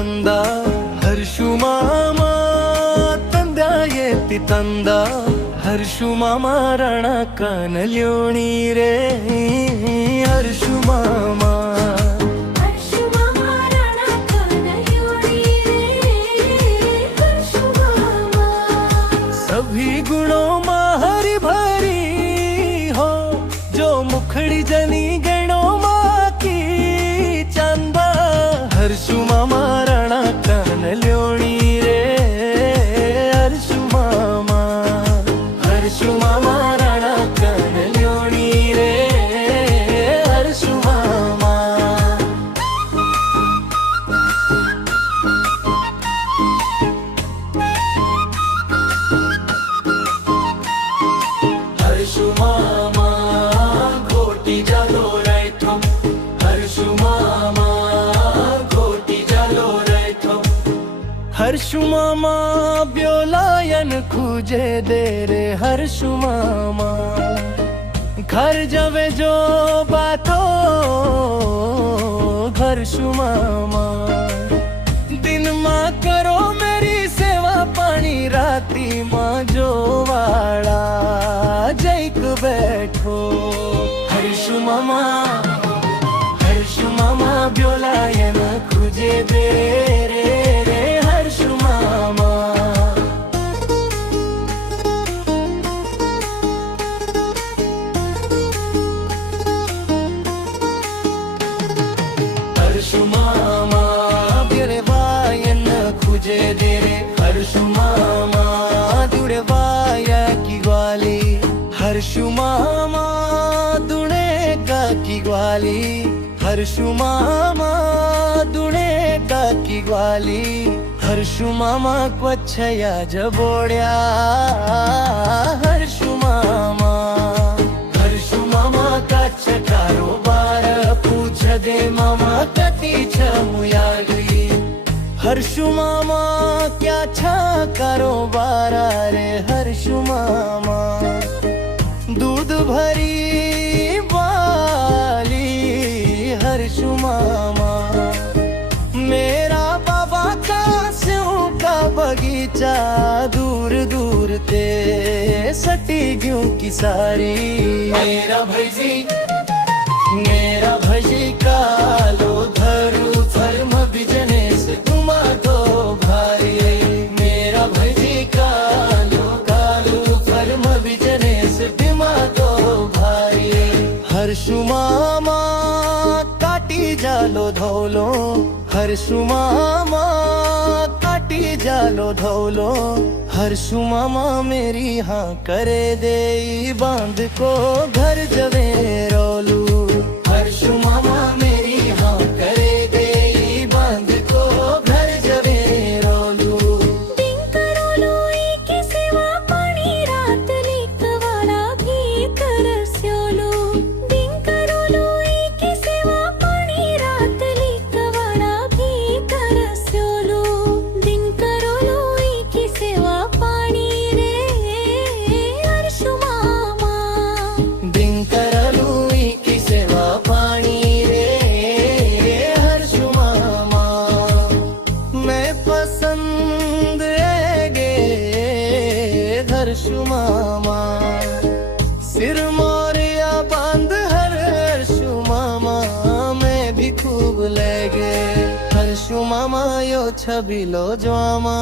ತಂದ ಹರ್ಷು ಮಾಮ ತಂದಾಯೇತಿ ತಂದ ಹರ್ಷು ಮಾಮ ರಣ ಕನಲ್ಯೋಣಿ ರೇ ಹರ್ಷು ಮಾಮ सभी गुणों में हरि भरी हो जो मुखड़ी जनी गणों माँ की चंदा हर्षु मामा रणा कन ल्योणी रे हर्षु मामा रणा कन ल्योणी रे हर्षु मामा हर्षु मामा घोटी जालो रैथो हर्षु मामा घोटी जालो रैथो हर्षु मामा ब्योलायन खूजे दे रे हर्षु मामा घर जवे जो बातो हर्षु मामा दिन माँ करो मेरी सेवा पानी राती माँ जो वाला जैक बैठो हर्षु मामा ब्योलायन खुजे दे रे रे हर्षु मामा हर्षु मामा ब्योलायन खुजे दे रे हर्षु मामा दुड़े वाया की ग्वाली हर्षु मामा दुड़ेगा की ग्वाली हर्षु मामा दुड़ेगा की ग्वाली हर्षु मामा क्वच्छया जबोड्या हर्षु मामा का कारोबार पूछ दे मामा कती छमुयागली हर्षु मामा क्या छा कारोबार रे हर्षु मामा दूध भरी वाली हर्षु मामा मेरा बाबा का स्यों का बगीचा दूर दूर ते सटी क्यों की सारी मेरा भजी कालो धरू फर्म बिजने से तुमा तो भाई मेरा भजी कालो फर्म बिजने से तुमा तो भाई हर्षु मामा काटी जालो धौलो हर्षु मामा काटी जालो धौलो हर्षु मामा मेरी हाँ करे दे बांध को घर जवे रोलू हर्षु मामा मेरी हाँ करे दे बांध को घर जवे रोलू टिंकरोलो की सेवा पानी रात लिखवाला भी करस्योलो टिंकरोलो की सेवा पानी रात लिखवाला भी करस्योलो टिंकरोलो की सेवा पानी रे हर्षु मामा टिंकरोलो की सेवा पानी रे हर्षु मामा मैं पसंद गे हर्षु मामा सिर मोरिया बांध हर्षु मामा मैं भी खूब लगे हर्षु मामा यो छबिलो ज्वामा